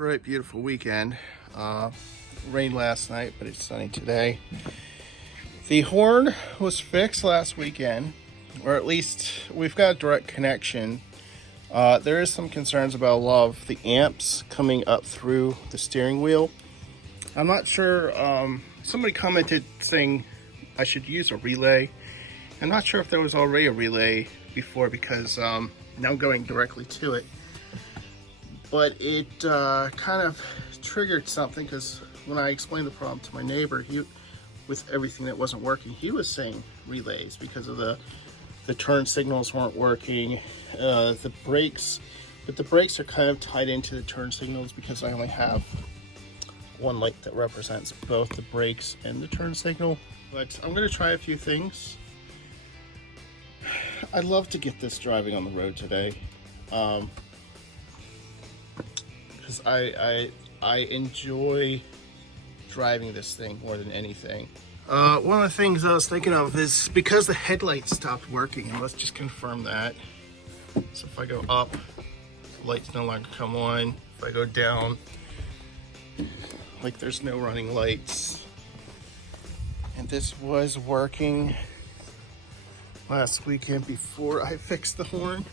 bright, beautiful weekend. Rained last night, but it's sunny today. The horn was fixed last weekend, or at least we've got a direct connection. There is some concerns about a lot of the amps coming up through the steering wheel. I'm not sure, somebody commented saying I should use a relay. I'm not sure if there was already a relay before because now I'm going directly to it. But it kind of triggered something because when I explained the problem to my neighbor, with everything that wasn't working, he was saying relays because of the turn signals weren't working, the brakes, but the brakes are kind of tied into the turn signals because I only have one light that represents both the brakes and the turn signal. But I'm going to try a few things. I'd love to get this driving on the road today. Because I enjoy driving this thing more than anything. One of the things I was thinking of is because the headlights stopped working, and let's just confirm that. So if I go up, the lights no longer come on. If I go down, like there's no running lights. And this was working last weekend before I fixed the horn.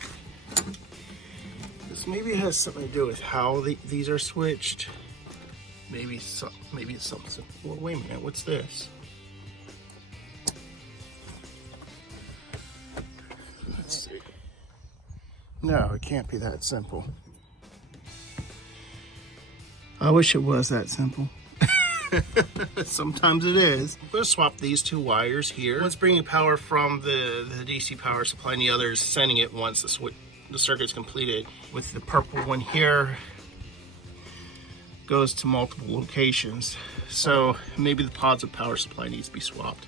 Maybe it has something to do with how these are switched. Maybe it's something. Well, wait a minute, what's this? Let's see. No, it can't be that simple. I wish it was that simple. Sometimes it is. I'm going to swap these two wires here. One's bringing power from the DC power supply, and the other is sending it once the circuit's completed. With the purple one here, goes to multiple locations. So maybe the positive power supply needs to be swapped.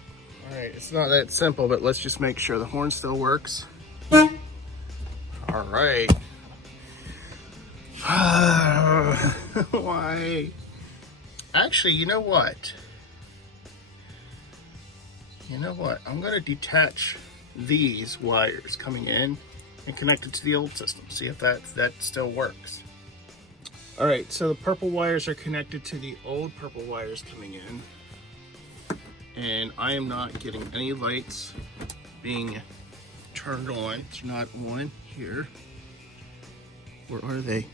All right, it's not that simple, but let's just make sure the horn still works. All right. Why? Actually, you know what? I'm gonna detach these wires coming in and connect it to the old system. See if that still works. All right, so the purple wires are connected to the old purple wires coming in, and I am not getting any lights being turned on. It's not on here. Where are they?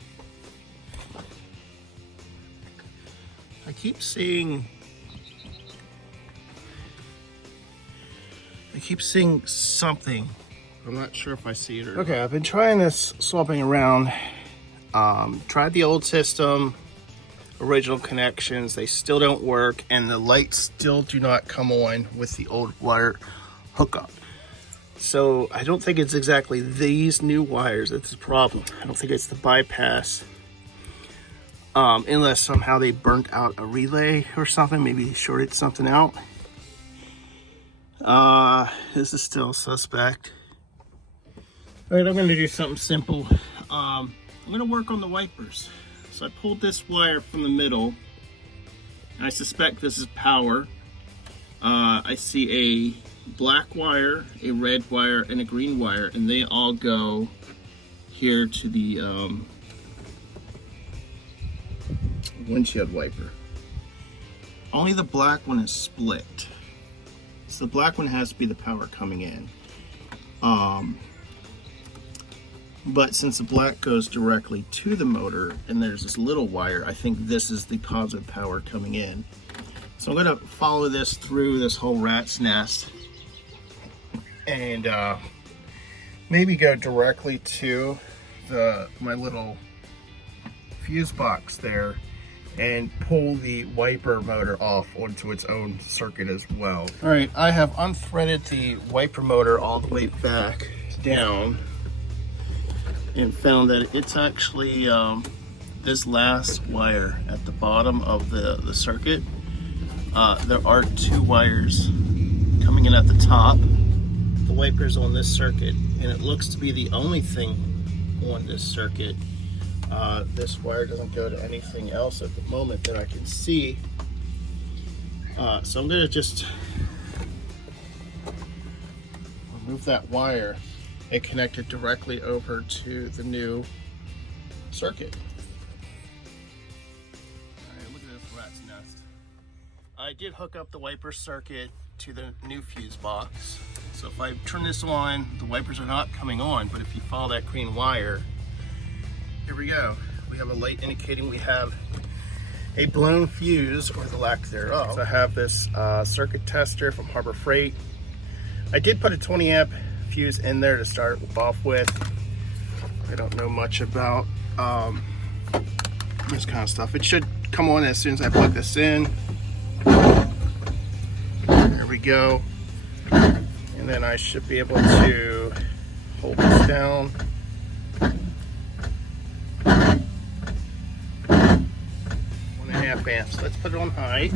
I keep seeing something. I'm not sure if I see it or not. Okay, I've been trying this swapping around. Tried the old system, original connections, they still don't work, and the lights still do not come on with the old wire hookup. So I don't think it's exactly these new wires that's the problem. I don't think it's the bypass. Unless somehow they burnt out a relay or something, maybe shorted something out. This is still suspect. All right, I'm gonna do something simple. I'm gonna work on the wipers. So I pulled this wire from the middle. I suspect this is power. I see a black wire, a red wire, and a green wire, and they all go here to the windshield wiper. Only the black one is split. So the black one has to be the power coming in. But since the black goes directly to the motor and there's this little wire, I think this is the positive power coming in. So I'm gonna follow this through this whole rat's nest and maybe go directly to my little fuse box there and pull the wiper motor off onto its own circuit as well. All right, I have unthreaded the wiper motor all the way back down and found that it's actually this last wire at the bottom of the circuit. There are two wires coming in at the top. The wiper's on this circuit, and it looks to be the only thing on this circuit. This wire doesn't go to anything else at the moment that I can see. So I'm gonna just remove that wire and connect it directly over to the new circuit. I did hook up the wiper circuit to the new fuse box. So if I turn this on, the wipers are not coming on, but if you follow that green wire, here we go. We have a light indicating we have a blown fuse, or the lack thereof. So I have this circuit tester from Harbor Freight. I did put a 20 amp fuse in there to start off with. I don't know much about this kind of stuff. It should come on as soon as I plug this in. There we go. And then I should be able to hold this down. 1.5 amps. Let's put it on high.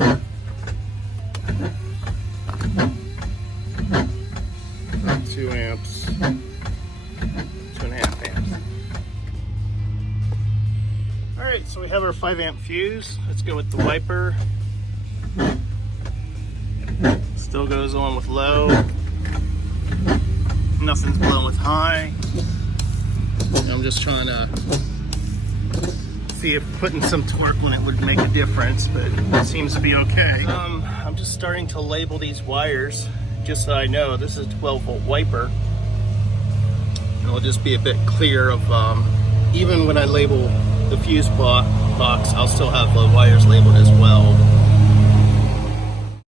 About 2 amps. 2.5 amps. Alright, so we have our 5 amp fuse. Let's go with the wiper. Still goes on with low. Nothing's blowing with high. I'm just trying to see if putting some torque on it would make a difference, but it seems to be okay. I'm just starting to label these wires, just so I know this is a 12 volt wiper. And it'll just be a bit clear of, even when I label the fuse box, I'll still have the wires labeled as well.